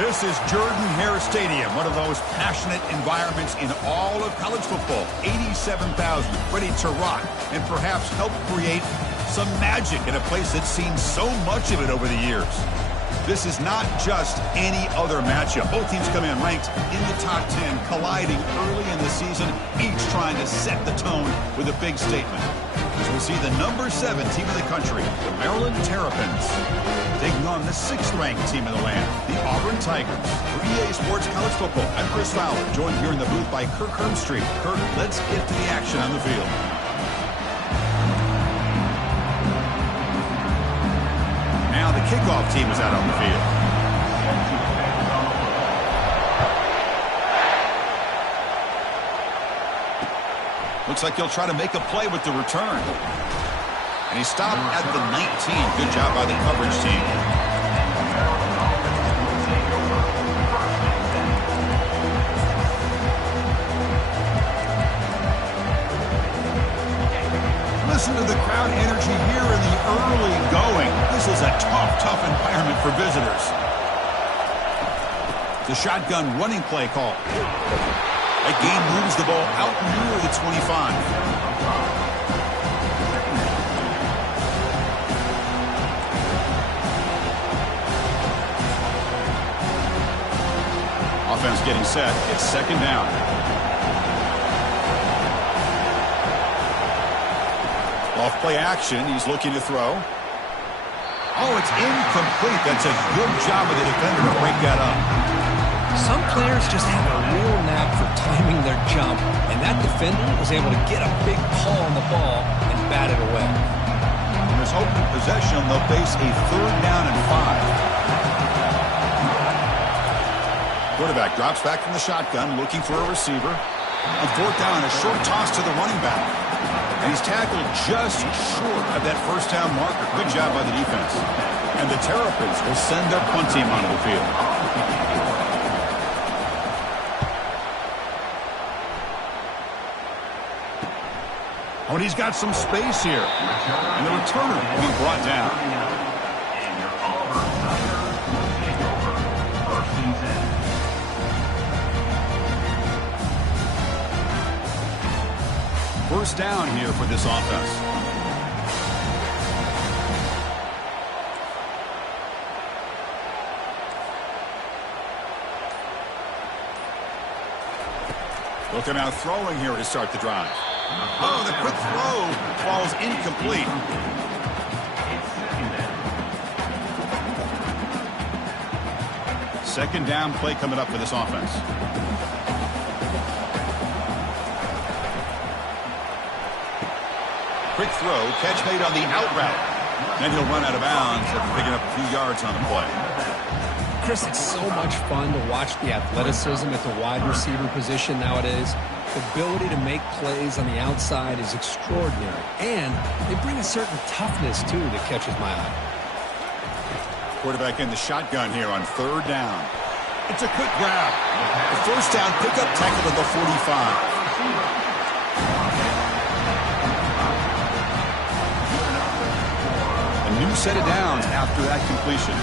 This is Jordan-Hare Stadium, one of those passionate environments in all of college football. 87,000 ready to rock and perhaps help create some magic in a place that's seen so much of it over the years. This is not just any other matchup. Both teams come in ranked in the top 10, colliding early in the season, each trying to set the tone with a big statement. As we see the number 7 team in the country, the Maryland Terrapins, taking on the 6th-ranked team in the land, the Auburn Tigers. For EA Sports College Football, I'm Chris Fowler, joined here in the booth by Kirk Hermstreet. Kirk, let's get to the action on the field. Now the kickoff team is out on the field. Looks like he'll try to make a play with the return. And he stopped at the 19. Good job by the coverage team. Listen to the crowd energy here in the early going. This is a tough environment for visitors. The shotgun running play call. That game moves the ball out near the 25. Offense getting set. It's 2nd down. Off play action. He's looking to throw. Oh, it's incomplete. That's a good job of the defender to break that up. Some players just have a real knack for timing their jump, and that defender was able to get a big pull on the ball and bat it away. In this open possession, they'll face a 3rd down and 5. Quarterback drops back from the shotgun, looking for a receiver. On 4th down, a short toss to the running back. And he's tackled just short of that 1st down marker. Good job by the defense. And the Terrapins will send their punt team onto the field. Oh, and he's got some space here. And the returner will be brought down. First down here for this offense. Looking out throwing here to start the drive. Oh, the quick throw falls incomplete. Second down play coming up for this offense. Quick throw, catch made on the out route. Then he'll run out of bounds after picking up a few yards on the play. Chris, it's so much fun to watch the athleticism at the wide receiver position nowadays. The ability to make plays on the outside is extraordinary, and they bring a certain toughness, too, that catches my eye. Quarterback in the shotgun here on 3rd down. It's a quick grab. The 1st down pickup tackle at the 45. A new set of downs after that completion.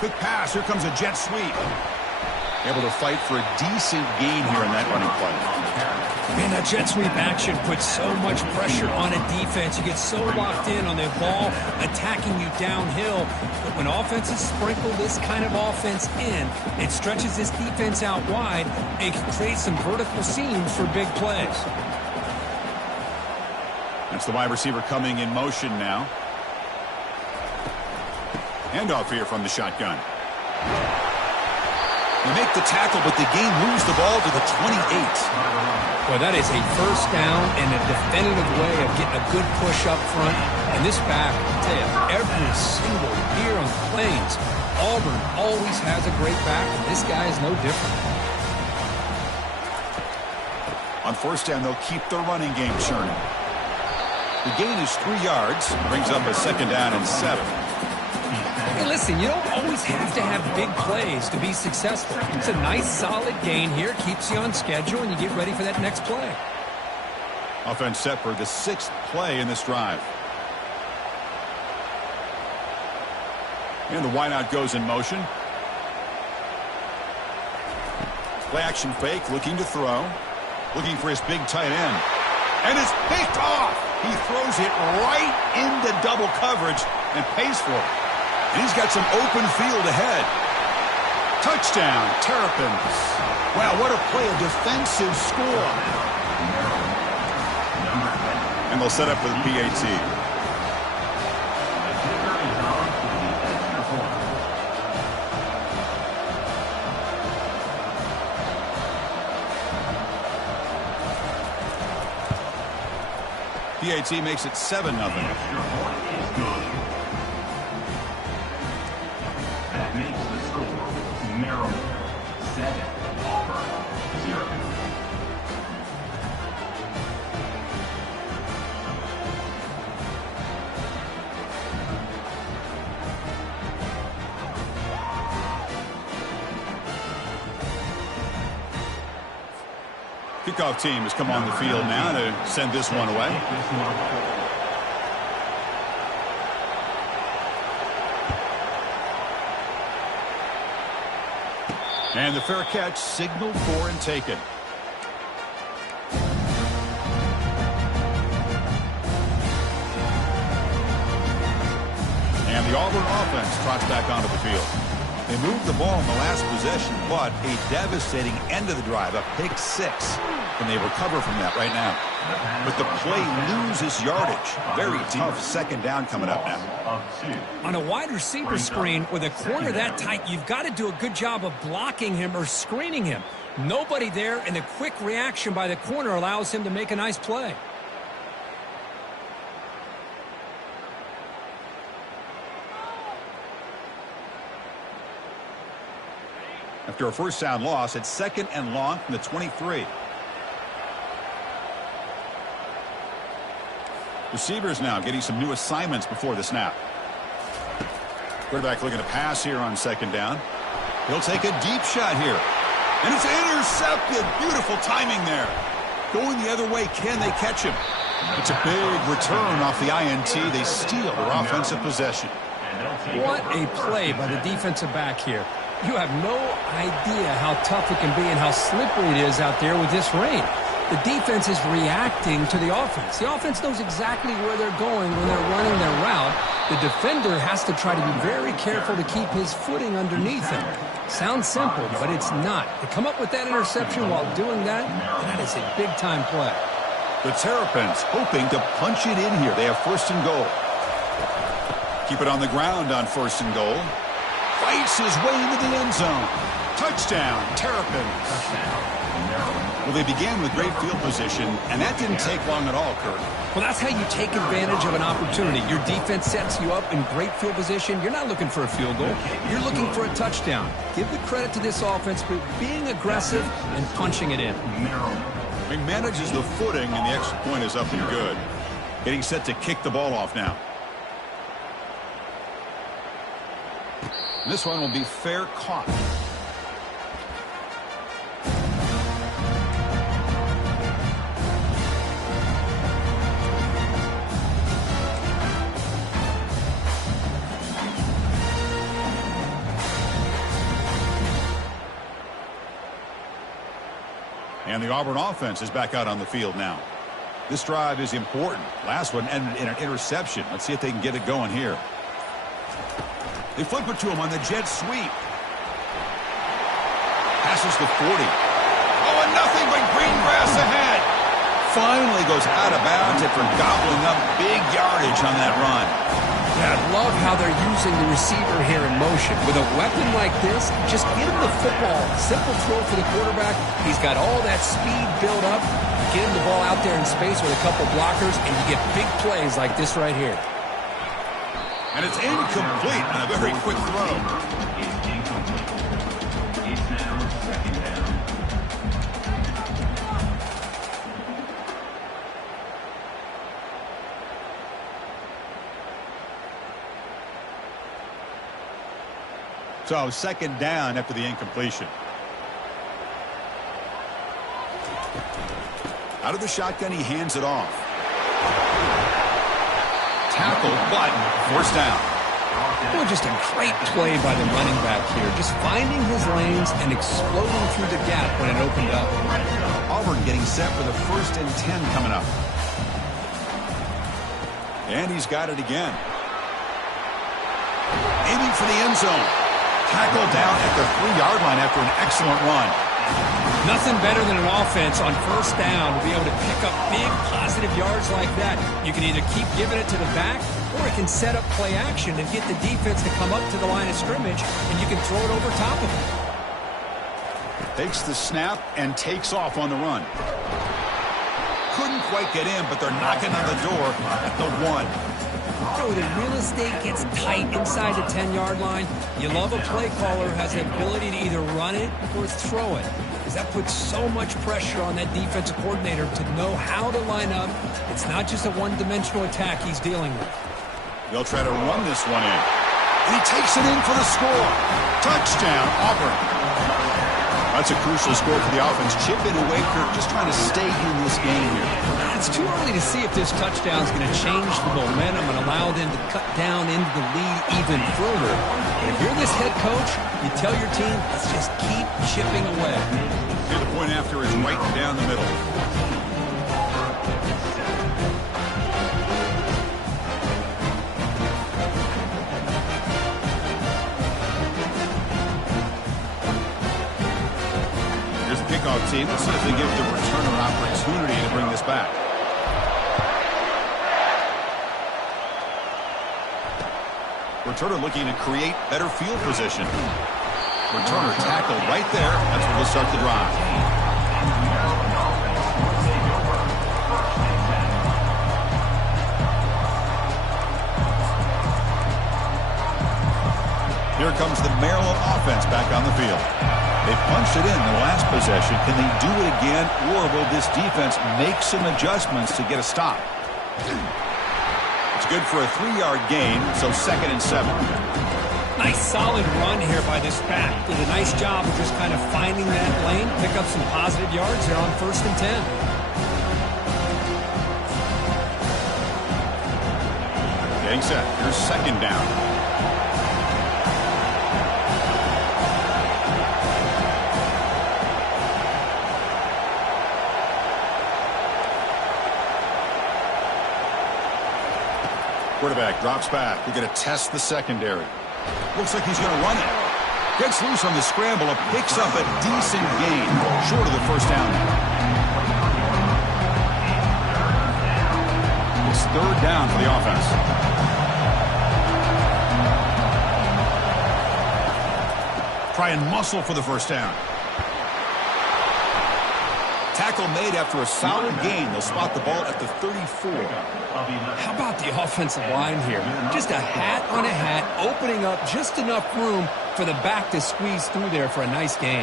Quick pass. Here comes a jet sweep. Able to fight for a decent gain here in that running play. Man, that jet sweep action puts so much pressure on a defense. You get so locked in on the ball attacking you downhill. But when offenses sprinkle this kind of offense in, it stretches this defense out wide and can create some vertical seams for big plays. That's the wide receiver coming in motion now. Handoff here from the shotgun. They make the tackle, but the game moves the ball to the 28. Well, that is a 1st down and a definitive way of getting a good push up front. And this back, I tell you, every single year on the Plains, Auburn always has a great back, and this guy is no different. On 1st down, they'll keep the running game churning. The gain is 3 yards, brings up a 2nd down and 7. Hey, listen, you don't always have to have big plays to be successful. It's a nice, solid gain here. Keeps you on schedule, and you get ready for that next play. Offense set for the 6th play in this drive. And the wideout goes in motion. Play action fake, looking to throw. Looking for his big tight end. And it's picked off. He throws it right into double coverage and pays for it. And he's got some open field ahead. Touchdown, Terrapins. Wow, what a play, a defensive score. And they'll set up for the PAT. PAT makes it 7-0. That makes the score Maryland 7, Auburn 0. Kickoff team has come on the field now to send this one away. And the fair catch signaled for and taken. And the Auburn offense trots back onto the field. They moved the ball in the last possession, but a devastating end of the drive, a pick 6. And they recover from that right now. But the play loses yardage. Very tough second down coming up now. On a wide receiver screen with a corner that tight, you've got to do a good job of blocking him or screening him. Nobody there, and the quick reaction by the corner allows him to make a nice play. After a first down loss, it's 2nd and long from the 23. Receivers now getting some new assignments before the snap. Quarterback looking to pass here on 2nd down. He'll take a deep shot here. And it's intercepted. Beautiful timing there. Going the other way, can they catch him? It's a big return off the INT. They steal their offensive possession. What a play by the defensive back here. You have no idea how tough it can be and how slippery it is out there with this rain. The defense is reacting to the offense. The offense knows exactly where they're going when they're running their route. The defender has to try to be very careful to keep his footing underneath him. Sounds simple, but it's not. To come up with that interception while doing that, that is a big-time play. The Terrapins hoping to punch it in here. They have 1st and goal. Keep it on the ground on 1st and goal. Fights his way into the end zone. Touchdown, Terrapins. Well, they began with great field position, and that didn't take long at all, Kurt. Well, that's how you take advantage of an opportunity. Your defense sets you up in great field position. You're not looking for a field goal. You're looking for a touchdown. Give the credit to this offense for being aggressive and punching it in. He manages the footing, and the extra point is up and good. Getting set to kick the ball off now. This one will be fair caught. And the Auburn offense is back out on the field now. This drive is important. Last one ended in an interception. Let's see if they can get it going here. They flip it to him on the jet sweep. Passes the 40. Oh, and nothing but green grass ahead. Finally goes out of bounds after gobbling up big yardage on that run. Yeah, I love how they're using the receiver here in motion. With a weapon like this, just get him the football. Simple throw for the quarterback. He's got all that speed built up. Get him the ball out there in space with a couple blockers, and you get big plays like this right here. And it's incomplete on a very quick throw. It's incomplete. It's now 2nd down. So second down after the incompletion. Out of the shotgun, he hands it off. Tackle, but first down. Well, just a great play by the running back here. Just finding his lanes and exploding through the gap when it opened up. Auburn getting set for the 1st and 10 coming up. And he's got it again. Aiming for the end zone. Tackled down at the 3-yard line after an excellent run. Nothing better than an offense on first down to be able to pick up big positive yards like that. You can either keep giving it to the back, or it can set up play action and get the defense to come up to the line of scrimmage, and you can throw it over top of it. Takes the snap and takes off on the run. Couldn't quite get in, but they're knocking on the door at the 1. So the real estate gets tight inside the 10-yard line. You love a play caller who has the ability to either run it or throw it, because that puts so much pressure on that defensive coordinator to know how to line up. It's not just a one-dimensional attack he's dealing with. They'll try to run this one in. And he takes it in for the score. Touchdown, Auburn. That's a crucial score for the offense. Chip in away, Kirk, just trying to stay in this game here. It's too early to see if this touchdown is going to change the momentum and allow them to cut down into the lead even further. But if you're this head coach, you tell your team, let's just keep chipping away. Here the point after is right down the middle. Kickoff team. Let's see if they give the returner opportunity to bring this back. Returner looking to create better field position. Returner tackled right there. That's where they'll start the drive. Here comes the Maryland offense back on the field. They punched it in the last possession. Can they do it again, or will this defense make some adjustments to get a stop? It's good for a 3-yard gain, so 2nd and 7. Nice solid run here by this back. Did a nice job of just kind of finding that lane, pick up some positive yards there on 1st and 10. Getting set. Here's 2nd down. Quarterback drops back. We're going to test the secondary. Looks like he's going to run it. Gets loose on the scramble and picks up a decent gain. Short of the first down. It's 3rd down for the offense. Try and muscle for the first down. Tackle made after a solid gain. They'll spot the ball at the 34. How about the offensive line here? Just a hat on a hat, opening up just enough room for the back to squeeze through there for a nice gain.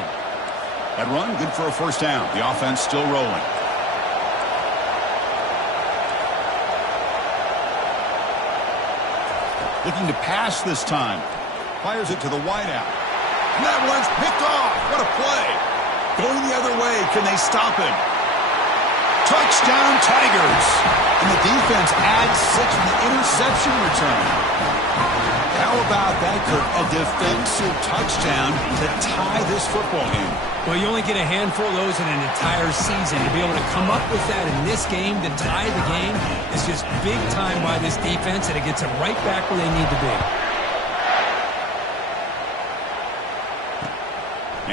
That run, good for a first down. The offense still rolling. Looking to pass this time. Fires it to the wideout. And that one's picked off. What a play. Going the other way. Can they stop him? Touchdown, Tigers. And the defense adds 6 with the interception return. How about that, Kirk? A defensive touchdown to tie this football game. Well, you only get a handful of those in an entire season. To be able to come up with that in this game to tie the game is just big time by this defense, and it gets them right back where they need to be.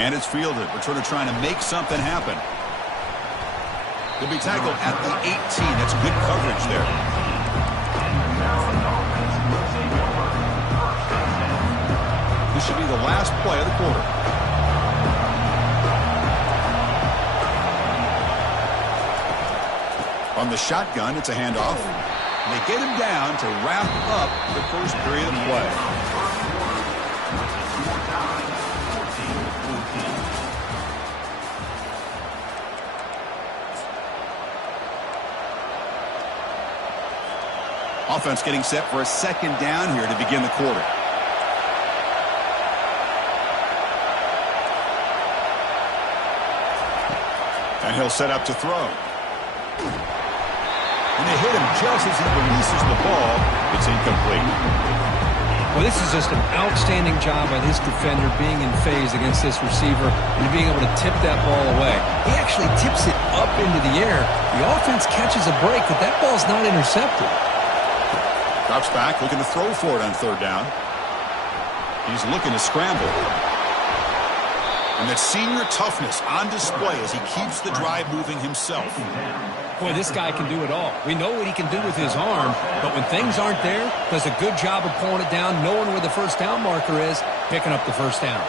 And it's fielded. Returner trying to make something happen. He'll be tackled at the 18. That's good coverage there. This should be the last play of the quarter. On the shotgun, it's a handoff. And they get him down to wrap up the first period of play. Offense getting set for a second down here to begin the quarter. And he'll set up to throw. And they hit him just as he releases the ball. It's incomplete. Well, this is just an outstanding job by this defender being in phase against this receiver and being able to tip that ball away. He actually tips it up into the air. The offense catches a break, but that ball's not intercepted. Drops back, looking to throw for it on third down. He's looking to scramble. And that senior toughness on display as he keeps the drive moving himself. Boy, this guy can do it all. We know what he can do with his arm, but when things aren't there, does a good job of pulling it down, knowing where the first down marker is, picking up the first down.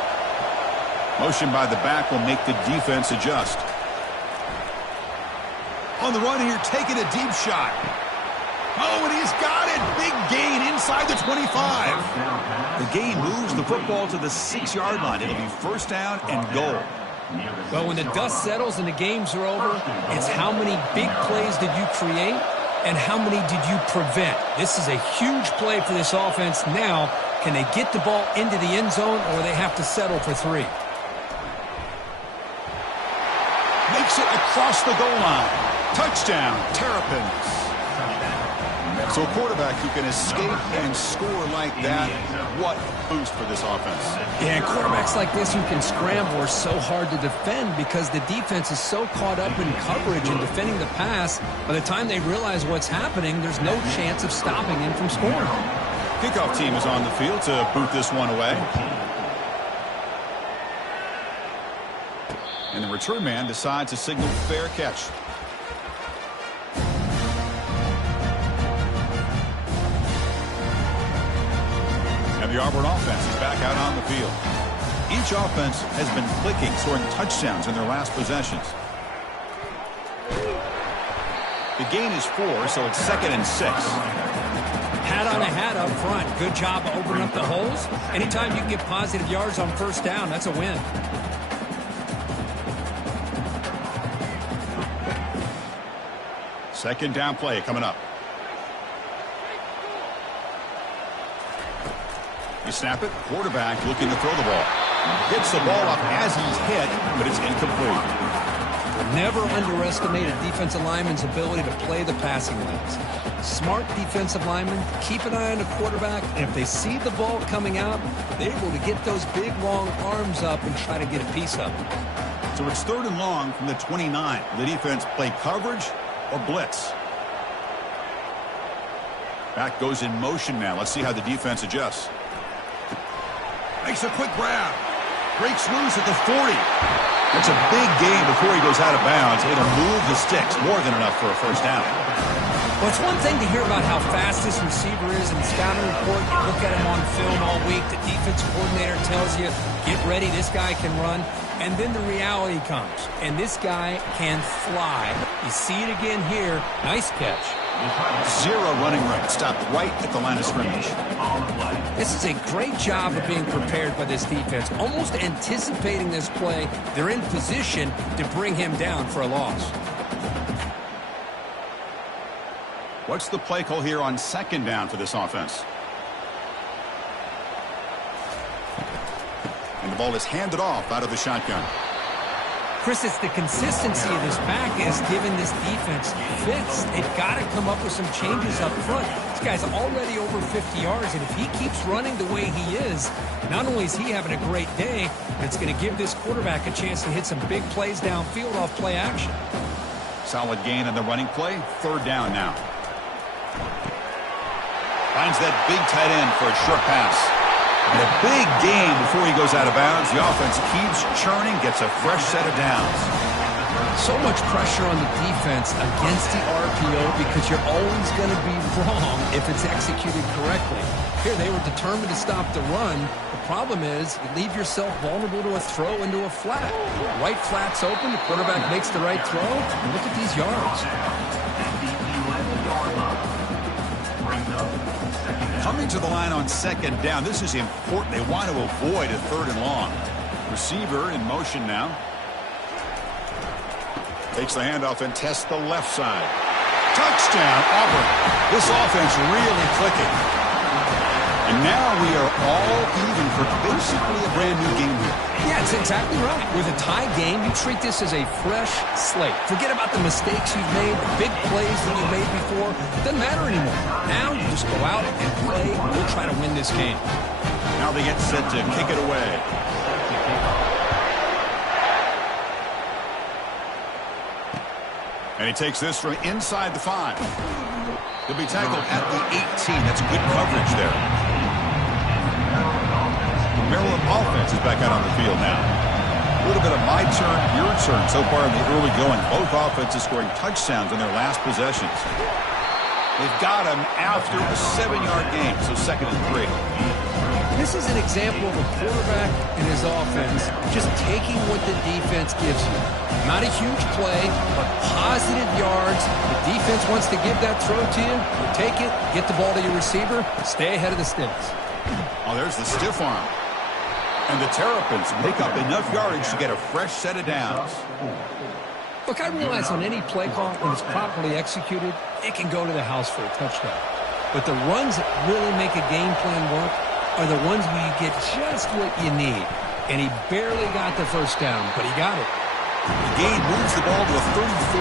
Motion by the back will make the defense adjust. On the run here, taking a deep shot. Oh, and he's got it. Big gain inside the 25. The gain moves the football to the 6-yard line. It'll be first down and goal. Well, when the dust settles and the games are over, it's how many big plays did you create and how many did you prevent. This is a huge play for this offense. Now, can they get the ball into the end zone or they have to settle for 3? Makes it across the goal line. Touchdown, Terrapins. So a quarterback who can escape and score like that, what a boost for this offense. Yeah, and quarterbacks like this who can scramble are so hard to defend because the defense is so caught up in coverage and defending the pass. By the time they realize what's happening, there's no chance of stopping him from scoring. Kickoff team is on the field to boot this one away. And the return man decides to signal fair catch. And the Auburn offense is back out on the field. Each offense has been clicking, scoring touchdowns in their last possessions. The gain is 4, so it's 2nd and 6. Hat on a hat up front. Good job of opening up the holes. Anytime you can get positive yards on first down, that's a win. Second down play coming up. You snap it, quarterback looking to throw the ball. Hits the ball up as he's hit, but it's incomplete. Never underestimate a defensive lineman's ability to play the passing lanes. Smart defensive linemen keep an eye on the quarterback, and if they see the ball coming out, they're able to get those big, long arms up and try to get a piece of it. So it's 3rd and long from the 29. The defense play coverage or blitz. Back goes in motion now. Let's see how the defense adjusts. Makes a quick grab. Breaks loose at the 40. That's a big gain before he goes out of bounds. It'll move the sticks. More than enough for a first down. Well, it's one thing to hear about how fast this receiver is in the scouting report. You look at him on film all week. The defensive coordinator tells you, get ready, this guy can run. And then the reality comes, and this guy can fly. You see it again here. Nice catch. 0 running room. Stopped right at the line of scrimmage. This is a great job of being prepared by this defense. Almost anticipating this play, they're in position to bring him down for a loss. What's the play call here on 2nd down for this offense? And the ball is handed off out of the shotgun. Chris, it's the consistency of this back is giving this defense fits. They've got to come up with some changes up front. This guy's already over 50 yards, and if he keeps running the way he is, not only is he having a great day, but it's going to give this quarterback a chance to hit some big plays downfield off play action. Solid gain on the running play. 3rd down now. Finds that big tight end for a short pass. And a big gain before he goes out of bounds. The offense keeps churning, gets a fresh set of downs. So much pressure on the defense against the RPO because you're always going to be wrong if it's executed correctly. Here, they were determined to stop the run. The problem is you leave yourself vulnerable to a throw into a flat. Right flat's open, the quarterback makes the right throw, and look at these yards. Coming to the line on 2nd down. This is important. They want to avoid a 3rd and long. Receiver in motion now. Takes the handoff and tests the left side. Touchdown, Auburn. This offense really clicking. And now we are all even for basically a brand new game here. Yeah, that's exactly right. With a tie game, you treat this as a fresh slate. Forget about the mistakes you've made, the big plays that you've made before. It doesn't matter anymore. Now you just go out and play. We'll try to win this game. Now they get set to kick it away. And he takes this from inside the 5. He'll be tackled at the 18. That's good coverage there. Maryland offense is back out on the field now. A little bit of my turn, your turn so far in the early going. Both offenses scoring touchdowns on their last possessions. They've got him after a 7-yard gain, so 2nd and 3. This is an example of a quarterback and his offense just taking what the defense gives you. Not a huge play, but positive yards. The defense wants to give that throw to you. You take it, get the ball to your receiver, stay ahead of the sticks. Oh, there's the stiff arm. And the Terrapins pick up enough yardage to get a fresh set of downs. Look, I realize on any play call, when it's properly executed, it can go to the house for a touchdown. But the runs that really make a game plan work are the ones where you get just what you need. And he barely got the first down, but he got it. The gain moves the ball to a 34.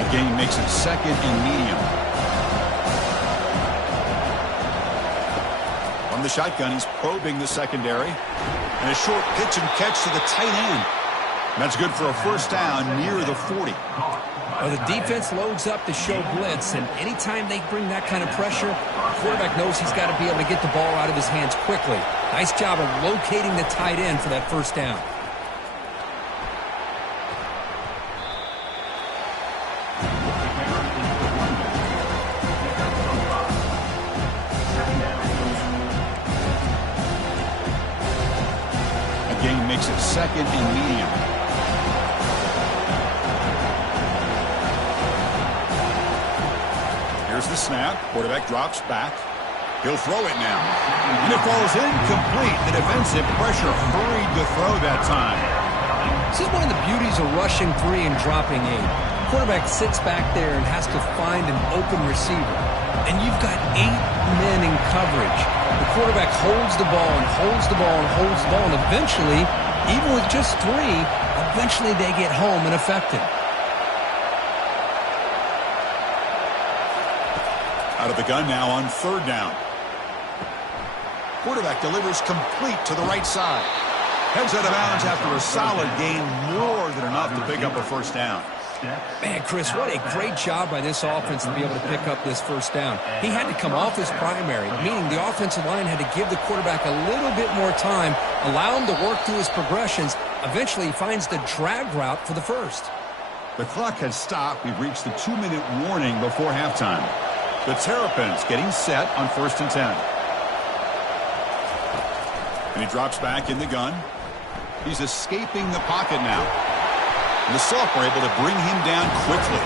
A gain makes it 2nd and medium. From the shotgun, he's probing the secondary. And a short pitch and catch to the tight end. That's good for a first down near the 40. Well, the defense loads up to show blitz, and anytime they bring that kind of pressure, the quarterback knows he's got to be able to get the ball out of his hands quickly. Nice job of locating the tight end for that first down. A gain makes it 2nd and medium. Here's the snap. Quarterback drops back. He'll throw it now. And it falls incomplete. The defensive pressure hurried the throw that time. This is one of the beauties of rushing 3 and dropping 8. Quarterback sits back there and has to find an open receiver. And you've got 8 men in coverage. The quarterback holds the ball and holds the ball and holds the ball. And eventually, even with just 3, eventually they get home and effective. Out of the gun now on 3rd down. Quarterback delivers complete to the right side. Heads out of bounds after a solid gain, more than enough to pick up a first down. Man, Chris, what a great job by this offense to be able to pick up this first down. He had to come off his primary, meaning the offensive line had to give the quarterback a little bit more time, allow him to work through his progressions. Eventually, he finds the drag route for the first. The clock has stopped. We've reached the 2-minute warning before halftime. The Terrapins getting set on 1st and 10. And he drops back in the gun. He's escaping the pocket now. And the sophomore able to bring him down quickly.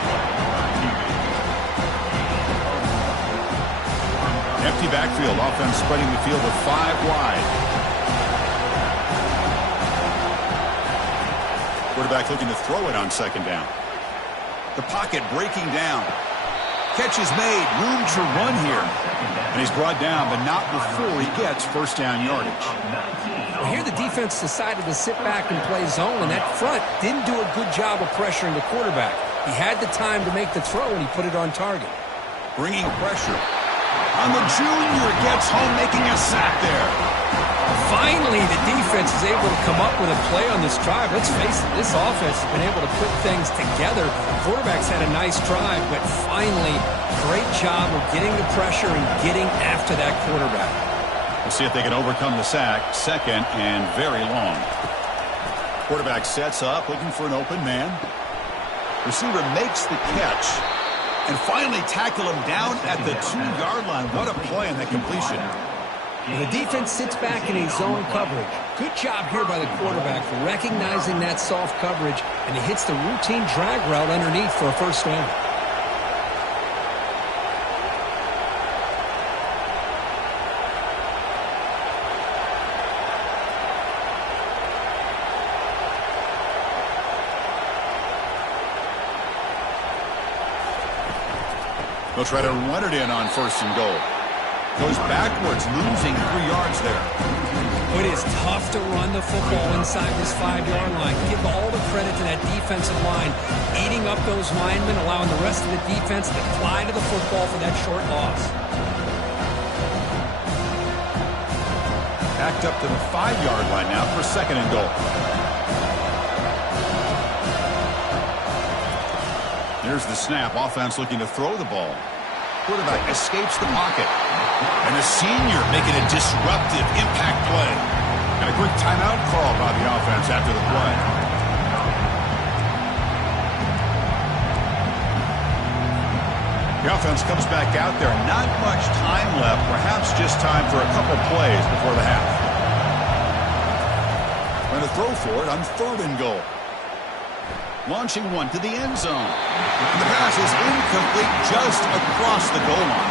Empty backfield. Offense spreading the field with 5 wide. Quarterback looking to throw it on 2nd down. The pocket breaking down. Catch is made. Room to run here. And he's brought down, but not before he gets first down yardage. Well, here the defense decided to sit back and play zone, and that front didn't do a good job of pressuring the quarterback. He had the time to make the throw, and he put it on target. Bringing pressure. On the junior, gets home, making a sack there. Finally, the defense is able to come up with a play on this drive. Let's face it, this offense has been able to put things together. The quarterback's had a nice drive, but finally, great job of getting the pressure and getting after that quarterback. We'll see if they can overcome the sack. 2nd and very long. Quarterback sets up, looking for an open man. Receiver makes the catch. And finally tackle him down at the 2-yard line. What a play on that completion. The defense sits back in a zone coverage. Good job here by the quarterback for recognizing that soft coverage, and he hits the routine drag route underneath for a first down. They'll try to run it in on 1st and goal. Goes backwards, losing 3 yards there. It is tough to run the football inside this 5-yard line. Give all the credit to that defensive line, eating up those linemen, allowing the rest of the defense to fly to the football for that short loss. Backed up to the 5-yard line now for 2nd and goal. Here's the snap. Offense looking to throw the ball. Quarterback escapes the pocket. And the senior making a disruptive impact play. And a quick timeout call by the offense after the play. The offense comes back out there. Not much time left. Perhaps just time for a couple plays before the half. Going to throw for it on 3rd and goal. Launching one to the end zone. And the pass is incomplete just across the goal line.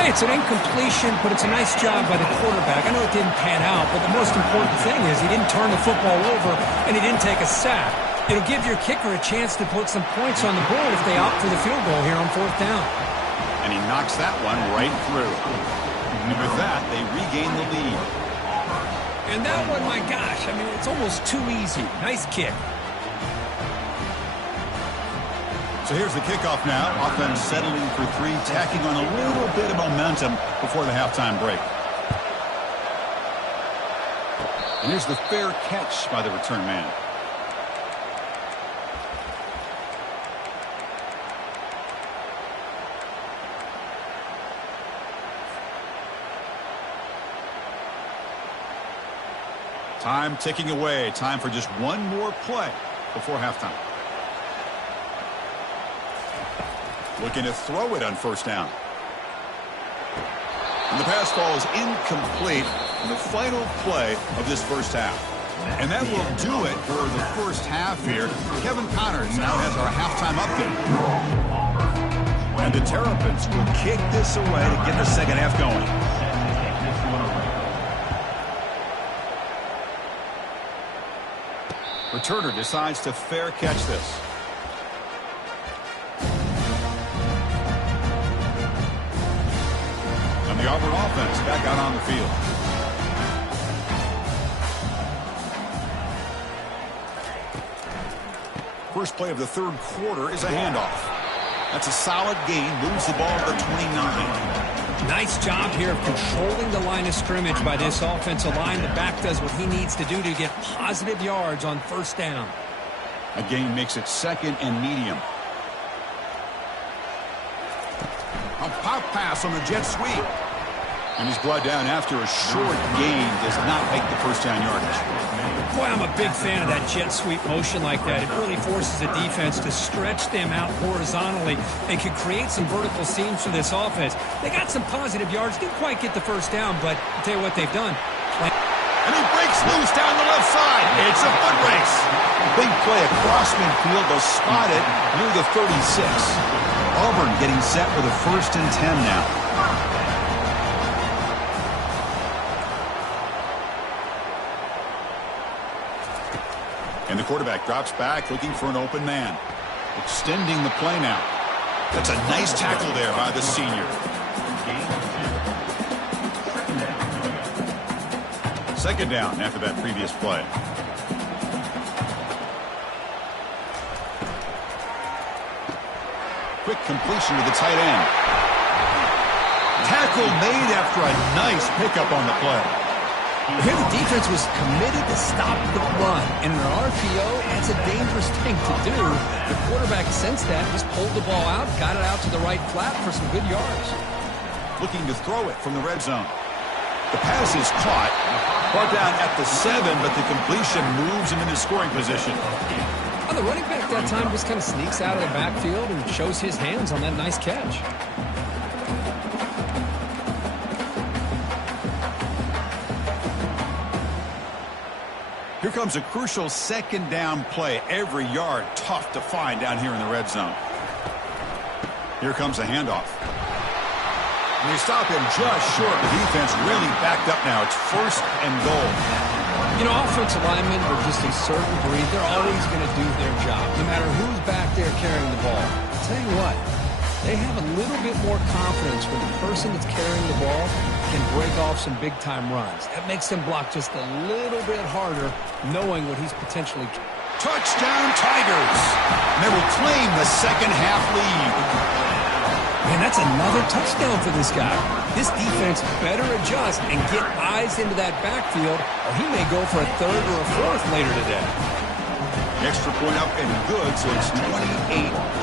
Hey, it's an incompletion, but it's a nice job by the quarterback. I know it didn't pan out, but the most important thing is he didn't turn the football over and he didn't take a sack. It'll give your kicker a chance to put some points on the board if they opt for the field goal here on 4th down. And he knocks that one right through. And with that, they regain the lead. And that one, my gosh, I mean, it's almost too easy. Nice kick. So here's the kickoff now. Offense settling for 3, tacking on a little bit of momentum before the halftime break. And here's the fair catch by the return man. Time ticking away. Time for just one more play before halftime. Looking to throw it on 1st down. And the pass falls incomplete in the final play of this 1st half. And that will do it for the 1st half here. Kevin Connors now has our halftime update. And the Terrapins will kick this away to get the 2nd half going. Returner decides to fair catch this. And the Auburn offense back out on the field. First play of the 3rd quarter is a handoff. That's a solid gain. Moves the ball to the 29. Nice job here of controlling the line of scrimmage by this offensive line. The back does what he needs to do to get positive yards on 1st down. A gain makes it 2nd and medium. A pop pass on the jet sweep. And he's brought down after a short gain. Does not make the 1st down yardage. Boy, I'm a big fan of that jet sweep motion like that. It really forces the defense to stretch them out horizontally and can create some vertical seams for this offense. They got some positive yards. Didn't quite get the 1st down, but I'll tell you what they've done. And he breaks loose down the left side. It's a foot race. Big play across midfield. They'll spot it near the 36. Auburn getting set with a 1st and 10 now. And the quarterback drops back, looking for an open man. Extending the play now. That's a nice tackle there by the senior. 2nd down after that previous play. Quick completion to the tight end. Tackle made after a nice pickup on the play. Here the defense was committed to stop the run. And in an RPO, that's a dangerous thing to do. The quarterback sensed that, just pulled the ball out, got it out to the right flat for some good yards. Looking to throw it from the red zone. The pass is caught. Brought down at the 7, but the completion moves him into scoring position. The running back that time just kind of sneaks out of the backfield and shows his hands on that nice catch. Here comes a crucial 2nd down play. Every yard tough to find down here in the red zone. Here comes a handoff. And they stop him just short. The defense really backed up now. It's 1st and goal. You know, offensive linemen are just a certain breed. They're always going to do their job, no matter who's back there carrying the ball. I'll tell you what, They have a little bit more confidence when the person that's carrying the ball can break off some big-time runs. That makes them block just a little bit harder, knowing what he's potentially... Touchdown, Tigers! And they will claim the second-half lead. Man, that's another touchdown for this guy. This defense better adjust and get eyes into that backfield, or he may go for a third or a fourth later today. Extra point up and good, so it's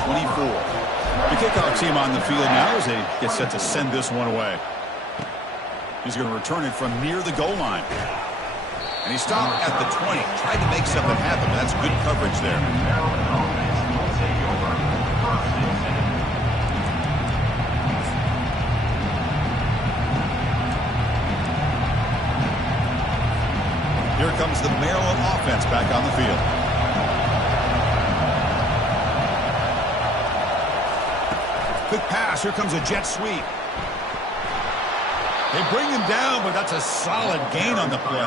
28-24. The kickoff team on the field now as they get set to send this one away. He's going to return it from near the goal line. And he stopped at the 20. Tried to make something happen, but that's good coverage there. Here comes the Maryland offense back on the field. Quick pass. Here comes a jet sweep. They bring him down, but that's a solid gain on the play.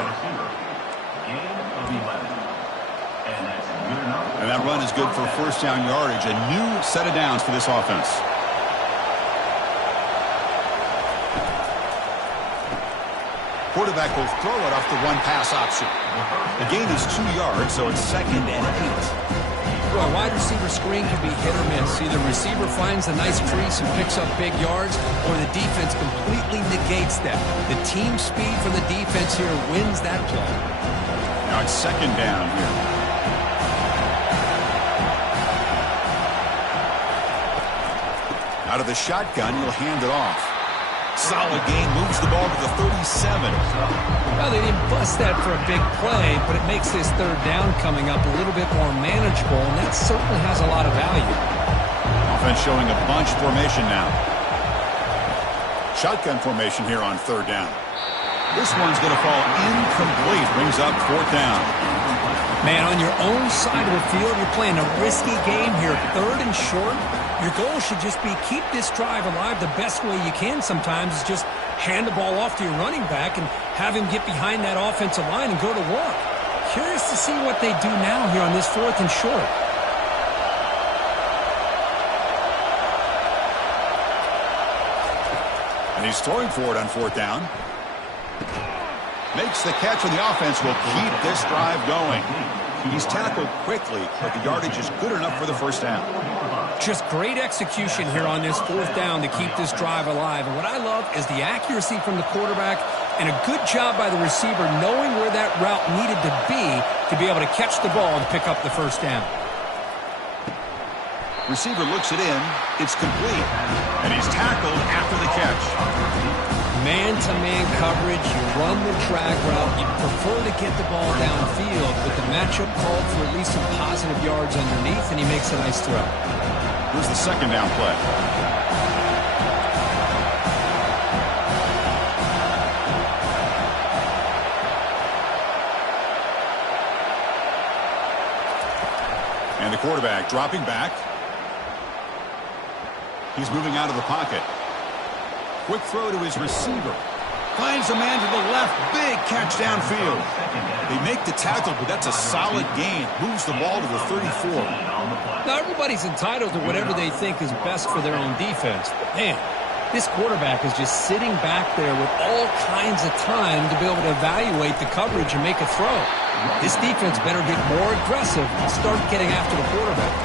And that run is good for first down yardage. A new set of downs for this offense. Quarterback will throw it off the one pass option. The gain is 2 yards, so it's 2nd and 8. Well, a wide receiver screen can be hit or miss. Either receiver finds a nice crease and picks up big yards, or the defense completely negates that. The team speed from the defense here wins that play. Now it's 2nd down here. Out of the shotgun, he'll hand it off. Solid gain, moves the ball to the 37. Well, they didn't bust that for a big play, but it makes this third down coming up a little bit more manageable, and that certainly has a lot of value. Offense showing a bunch formation now. Shotgun formation here on 3rd down. This one's going to fall incomplete. Brings up 4th down. Man, on your own side of the field, you're playing a risky game here. 3rd and short. Your goal should just be keep this drive alive the best way you can sometimes is just hand the ball off to your running back and have him get behind that offensive line and go to work. Curious to see what they do now here on this 4th and short. And he's throwing for it on 4th down. Makes the catch, and the offense will keep this drive going. He's tackled quickly, but the yardage is good enough for the first down. Just great execution here on this 4th down to keep this drive alive. And what I love is the accuracy from the quarterback and a good job by the receiver knowing where that route needed to be able to catch the ball and pick up the first down. Receiver looks it in. It's complete. And he's tackled after the catch. Man-to-man coverage, you run the drag route, you prefer to get the ball downfield, but the matchup called for at least some positive yards underneath, and he makes a nice throw. Here's the 2nd down play. And the quarterback dropping back. He's moving out of the pocket. Quick throw to his receiver. Finds a man to the left. Big catch downfield. They make the tackle, but that's a solid gain. Moves the ball to the 34. Now, everybody's entitled to whatever they think is best for their own defense. But, man, this quarterback is just sitting back there with all kinds of time to be able to evaluate the coverage and make a throw. This defense better get more aggressive and start getting after the quarterback.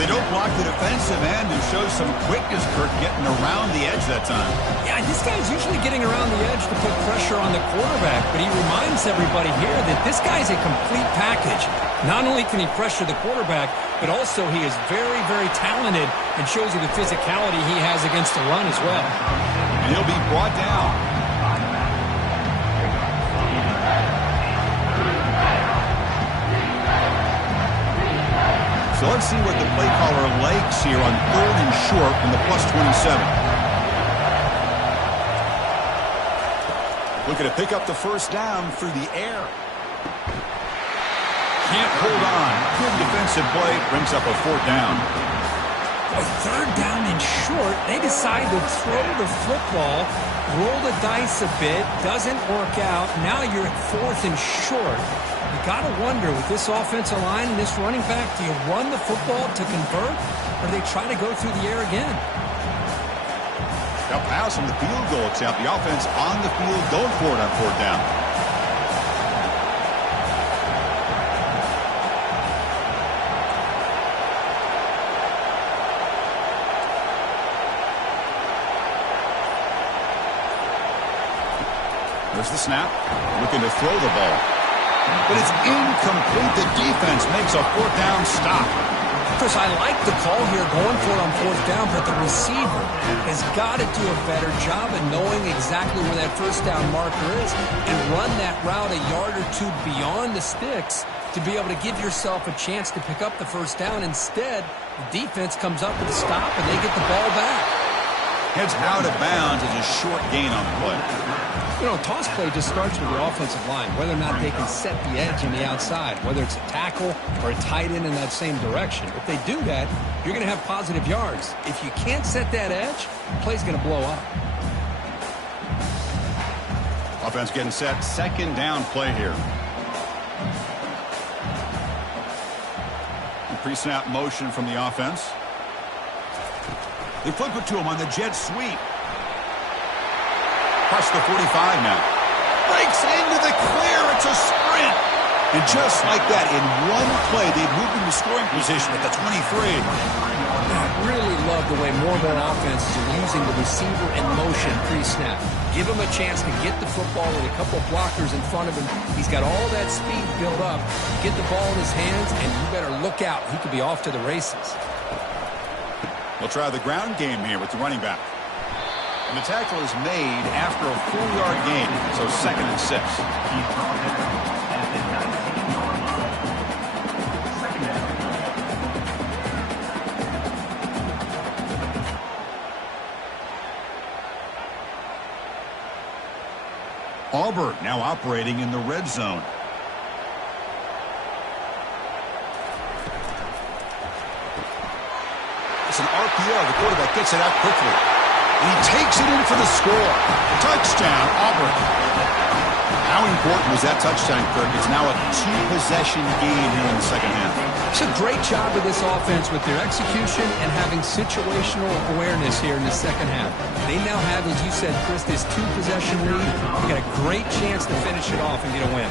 They don't block the defensive end and shows some quickness, Kirk, getting around the edge that time. Yeah, this guy's usually getting around the edge to put pressure on the quarterback, but he reminds everybody here that this guy's a complete package. Not only can he pressure the quarterback, but also he is very, very talented and shows you the physicality he has against the run as well. And he'll be brought down. So let's see what the play caller likes here on 3rd and short from the +27. Looking to pick up the first down through the air. Can't hold on. Good defensive play. Brings up a 4th down. A 3rd down and short. They decide to throw the football, roll the dice a bit. Doesn't work out. Now you're at 4th and short. You got to wonder, with this offensive line and this running back, do you run the football to convert? or do they try to go through the air again? A pass from the field goal attempt. The offense on the field going for it on fourth down. There's the snap. Looking to throw the ball. But it's incomplete. The defense makes a fourth down stop. Chris, I like the call here going for it on fourth down, but the receiver has got to do a better job of knowing exactly where that first down marker is and run that route a yard or two beyond the sticks to be able to give yourself a chance to pick up the first down. Instead, the defense comes up with a stop and they get the ball back. Heads out of bounds as a short gain on the play. You know, toss play just starts with the offensive line, whether or not they can set the edge on the outside, whether it's a tackle or a tight end in that same direction. If they do that, you're going to have positive yards. If you can't set that edge, the play's going to blow up. Offense getting set. Second down play here. Pre-snap motion from the offense. They flip it to him on the jet sweep. Across the 45 now. Breaks into the clear. It's a sprint. And just like that, in one play, they've moved into scoring position at the 23. I really love the way more and more offenses are using the receiver in motion pre-snap. Give him a chance to get the football with a couple of blockers in front of him. He's got all that speed built up. Get the ball in his hands, and you better look out. He could be off to the races. We'll try the ground game here with the running back. And the tackle is made after a 4-yard gain, so 2nd and 6. Auburn now operating in the red zone. It's an RPO. The quarterback gets it out quickly. And he takes it in for the score. Touchdown, Auburn. How important was that touchdown, Kirk? It's now a 2-possession game here in the second half. It's a great job of this offense with their execution and having situational awareness here in the second half. They now have, as you said, Chris, this 2-possession lead. They got a great chance to finish it off and get a win.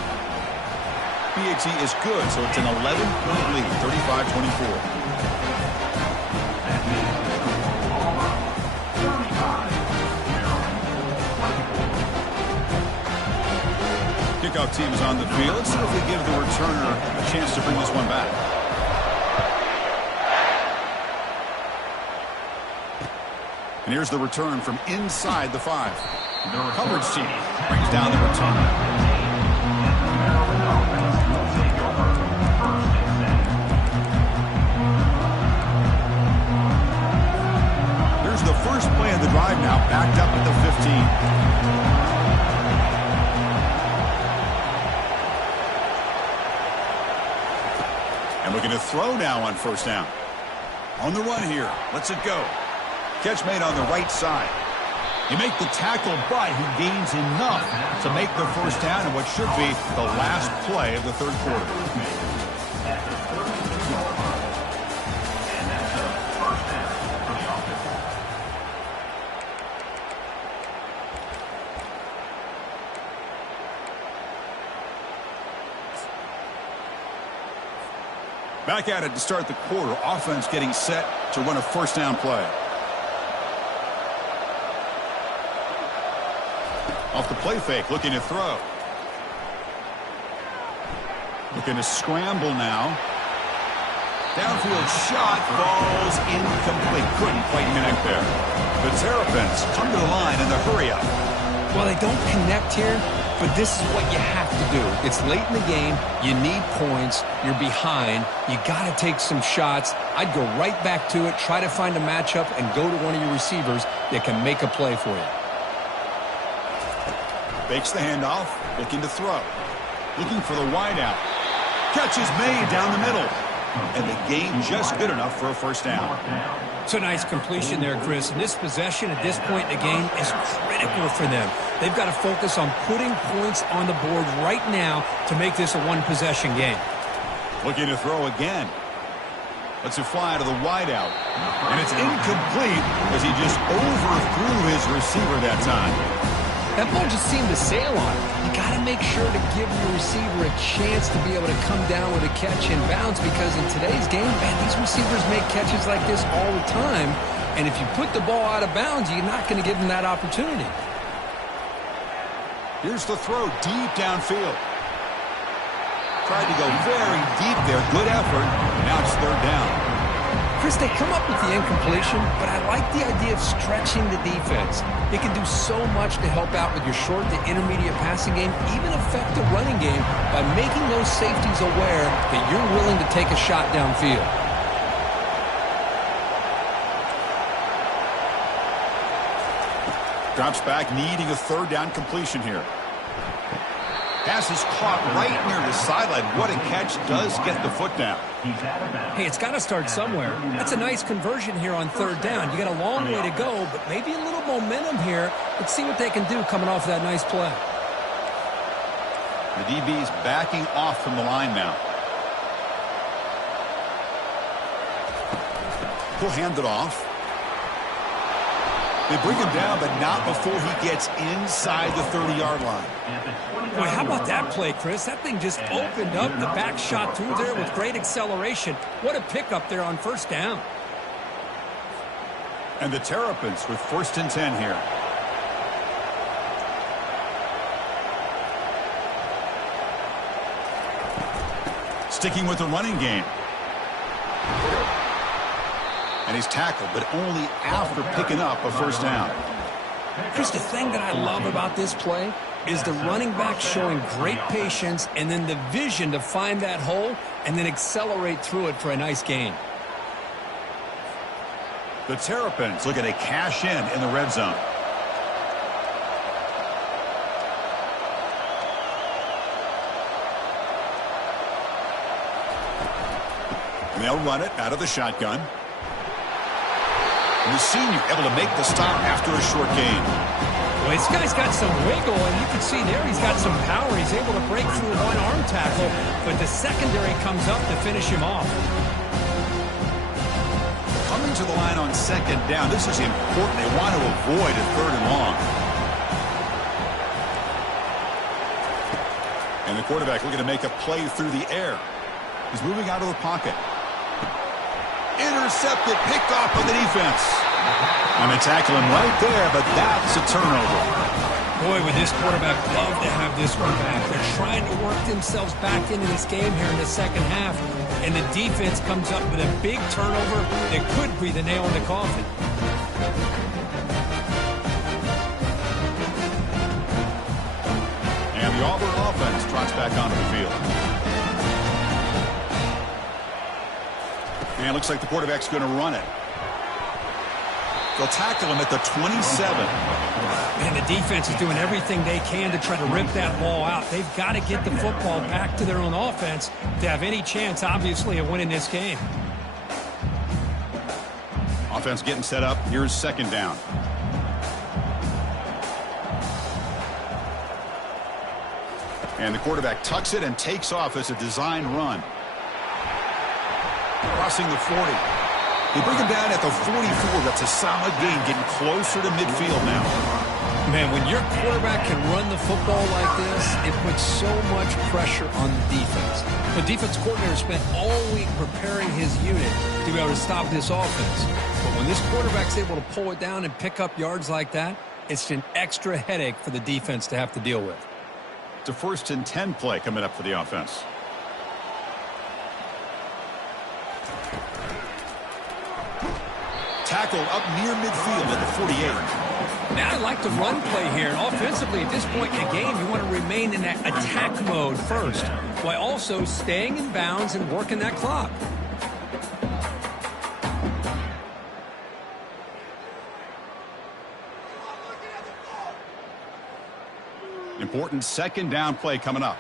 BAT is good, so it's an 11-point lead, 35-24. Kickoff team is on the field. Let's see if we give the returner a chance to bring this one back. And here's the return from inside the 5. The coverage team brings down the return. Here's the first play of the drive now, backed up at the 15. Looking to throw now on first down. On the run here. Lets it go. Catch made on the right side. He make the tackle, but he gains enough to make the first down in what should be the last play of the third quarter. Back at it to start the quarter. Offense getting set to run a first down play. Off the play fake, looking to throw. Looking to scramble now. Downfield shot, falls incomplete. Couldn't quite connect there. The Terrapins come to the line in the hurry up. Well, they don't connect here, but this is what you have to do. It's late in the game. You need points. You're behind. You got to take some shots. I'd go right back to it, try to find a matchup, and go to one of your receivers that can make a play for you. Fakes the handoff, looking to throw. Looking for the wideout. Catch is made down the middle. And the gain just good enough for a first down. It's a nice completion there, Chris. And this possession at this point in the game is critical for them. They've got to focus on putting points on the board right now to make this a one-possession game. Looking to throw again. Lets it fly to the wideout. And it's incomplete as he just overthrew his receiver that time. That ball just seemed to sail on it. You got to make sure to give your receiver a chance to be able to come down with a catch in bounds, because in today's game, man, these receivers make catches like this all the time. And if you put the ball out of bounds, you're not going to give them that opportunity. Here's the throw deep downfield. Tried to go very deep there. Good effort. Now it's third down. Chris, they come up with the incompletion, but I like the idea of stretching the defense. It can do so much to help out with your short to intermediate passing game, even affect the running game by making those safeties aware that you're willing to take a shot downfield. Drops back, needing a third down completion here. Pass is caught right near the sideline. What a catch. Does get the foot down. Hey, it's got to start somewhere. That's a nice conversion here on third down. You got a long way to go, but maybe a little momentum here. Let's see what they can do coming off that nice play. The DB's backing off from the line now. He'll hand it off. They bring him down, but not before he gets inside the 30-yard line. Boy, how about that play, Chris? That thing just opened up. The back shot through there with great acceleration. What a pickup there on first down. And the Terrapins with 1st and 10 here. Sticking with the running game. And he's tackled, but only after picking up a first down. Chris, the thing that I love about this play is the running back showing great patience and then the vision to find that hole and then accelerate through it for a nice gain. The Terrapins looking to cash in the red zone. And they'll run it out of the shotgun. And the senior able to make the stop after a short gain. Well, this guy's got some wiggle, and you can see there he's got some power. He's able to break through one arm tackle, but the secondary comes up to finish him off. Coming to the line on second down. This is important. They want to avoid a third and long. And the quarterback looking to make a play through the air. He's moving out of the pocket. Intercepted, picked off by the defense. And they tackle him right there, but that's a turnover. Boy, would this quarterback love to have this one back. They're trying to work themselves back into this game here in the second half, and the defense comes up with a big turnover that could be the nail in the coffin. And the Auburn offense trots back onto the field. And it looks like the quarterback's going to run it. They'll tackle him at the 27. And the defense is doing everything they can to try to rip that ball out. They've got to get the football back to their own offense to have any chance, obviously, of winning this game. Offense getting set up. Here's second down. And the quarterback tucks it and takes off as a design run. Crossing the 40. They bring him down at the 44. That's a solid gain, getting closer to midfield now. Man, when your quarterback can run the football like this, it puts so much pressure on the defense. The defense coordinator spent all week preparing his unit to be able to stop this offense. But when this quarterback's able to pull it down and pick up yards like that, it's an extra headache for the defense to have to deal with. It's a 1st and 10 play coming up for the offense. Tackled up near midfield at the 48. Now I like the run play here. And offensively, at this point in the game, you want to remain in that attack mode first, while also staying in bounds and working that clock. Important second down play coming up.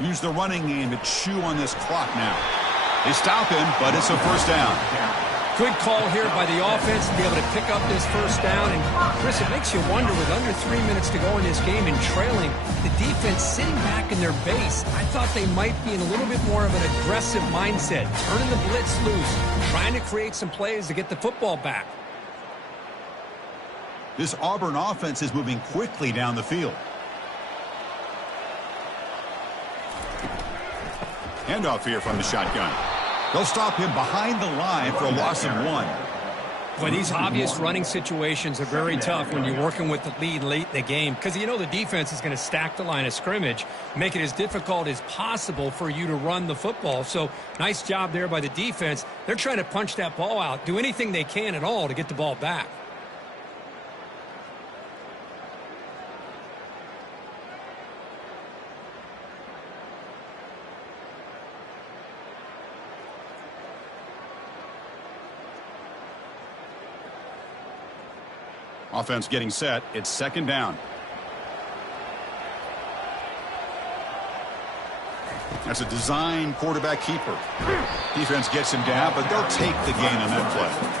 Use the running game to chew on this clock now. They stop him, but it's a first down. Good call here by the offense to be able to pick up this first down. And, Chris, it makes you wonder, with under 3 minutes to go in this game and trailing, the defense sitting back in their base, I thought they might be in a little bit more of an aggressive mindset, turning the blitz loose, trying to create some plays to get the football back. This Auburn offense is moving quickly down the field. Handoff here from the shotgun. They'll stop him behind the line for a loss of 1. Boy, these obvious running situations are very tough when you're working with the lead late in the game, because you know the defense is going to stack the line of scrimmage, make it as difficult as possible for you to run the football. So nice job there by the defense. They're trying to punch that ball out, do anything they can at all to get the ball back. Offense getting set. It's second down. That's a design quarterback keeper. Defense gets him down, but they'll take the gain on that play.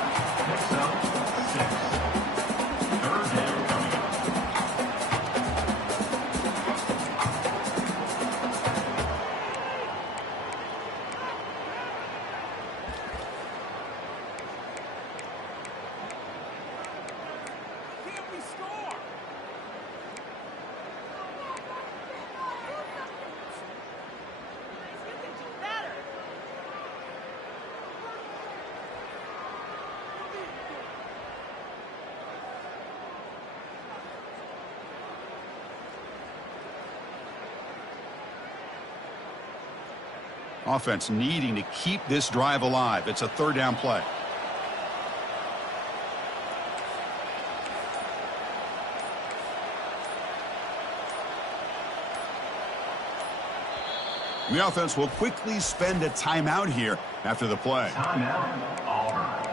Offense needing to keep this drive alive. It's a third down play. The offense will quickly spend a timeout here after the play. Timeout, Auburn.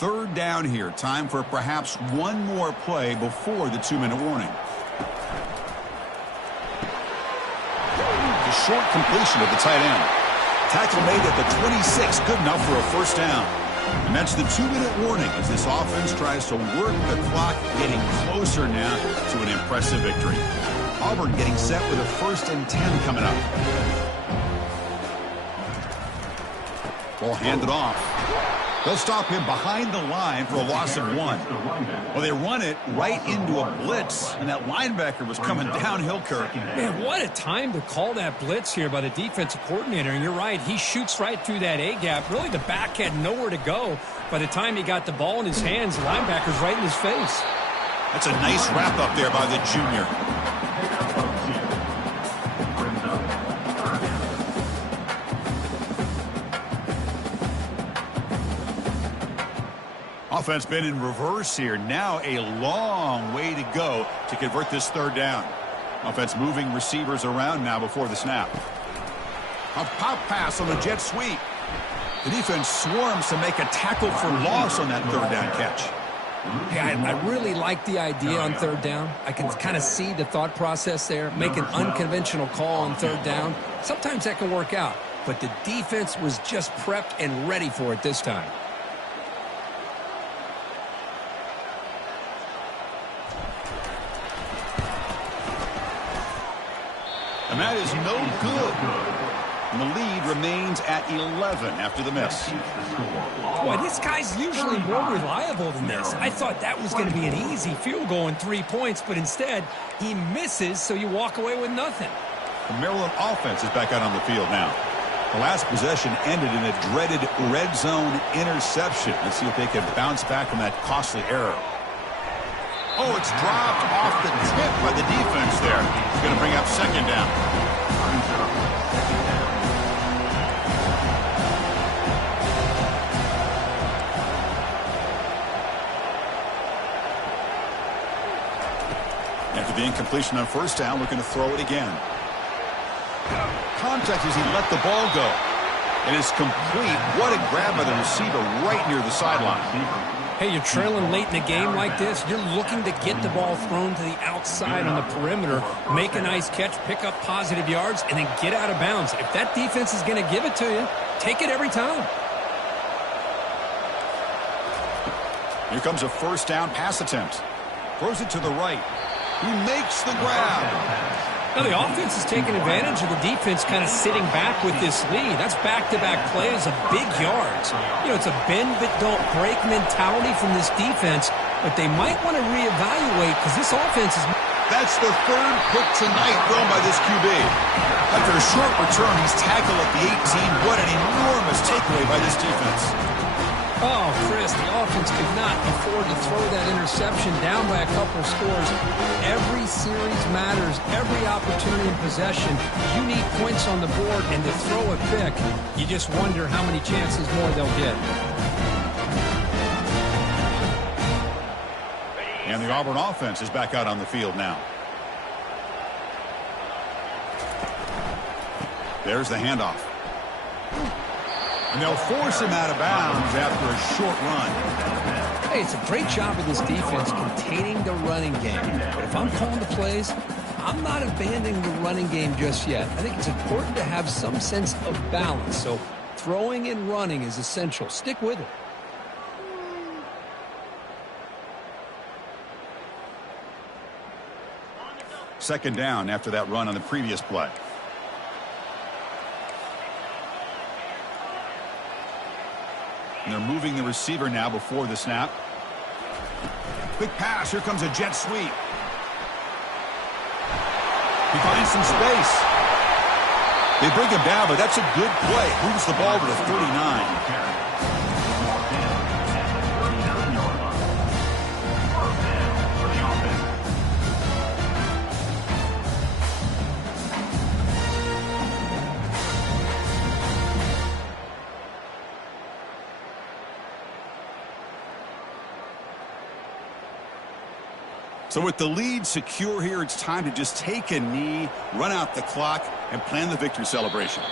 Third down here. Time for perhaps one more play before the 2-minute warning. The short completion of the tight end. Tackle made at the 26. Good enough for a first down. And that's the 2-minute warning as this offense tries to work the clock, getting closer now to an impressive victory. Auburn getting set with a 1st and 10 coming up. Ball handed off. They'll stop him behind the line for a loss of 1. Well, they run it right into a blitz, and that linebacker was coming downhill, Kirk. Man, what a time to call that blitz here by the defensive coordinator. And you're right, he shoots right through that A-gap. Really, the back had nowhere to go. By the time he got the ball in his hands, the linebacker's right in his face. That's a nice wrap up there by the junior. Offense been in reverse here. Now a long way to go to convert this third down. Offense moving receivers around now before the snap. A pop pass on the jet sweep. The defense swarms to make a tackle for loss on that third down catch. Yeah, I really like the idea on third down. I can kind of see the thought process there. Make an unconventional call on third down. Sometimes that can work out. But the defense was just prepped and ready for it this time. And that is no good. And the lead remains at 11 after the miss. Boy, this guy's usually more reliable than this. I thought that was going to be an easy field goal and 3 points, but instead he misses, so you walk away with nothing. The Maryland offense is back out on the field now. The last possession ended in a dreaded red zone interception. Let's see if they can bounce back from that costly error. Oh, it's dropped off the tip by the defense there. It's going to bring up second down. The incompletion on first down, looking to throw it again. Contact as he let the ball go. And it's complete. What a grab by the receiver right near the sideline. Hey, you're trailing late in a game like this. You're looking to get the ball thrown to the outside on the perimeter, make a nice catch, pick up positive yards, and then get out of bounds. If that defense is going to give it to you, take it every time. Here comes a first down pass attempt. Throws it to the right. He makes the grab. Now, the offense is taking advantage of the defense kind of sitting back with this lead. That's back-to-back plays of big yards. You know, it's a bend-but-don't-break mentality from this defense, but they might want to reevaluate because this offense is... That's the third pick tonight thrown by this QB. After a short return, he's tackled at the 18. What an enormous takeaway by this defense. Oh, Chris, the offense could not afford to throw that interception down by a couple of scores. Every series matters. Every opportunity in possession. You need points on the board, and to throw a pick, you just wonder how many chances more they'll get. And the Auburn offense is back out on the field now. There's the handoff. And they'll force him out of bounds after a short run. Hey, it's a great job of this defense containing the running game. But if I'm calling the plays, I'm not abandoning the running game just yet. I think it's important to have some sense of balance. So throwing and running is essential. Stick with it. Second down after that run on the previous play. And they're moving the receiver now before the snap. Quick pass. Here comes a jet sweep. He finds some space. They bring him down, but that's a good play. Moves the ball to the 39. So with the lead secure here, it's time to just take a knee, run out the clock, and plan the victory celebration.